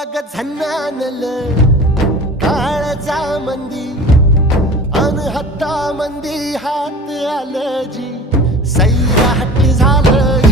अग झन्नानल काळजा मंदी अनहत्ता मंदी हात आलं जी सैराट झालं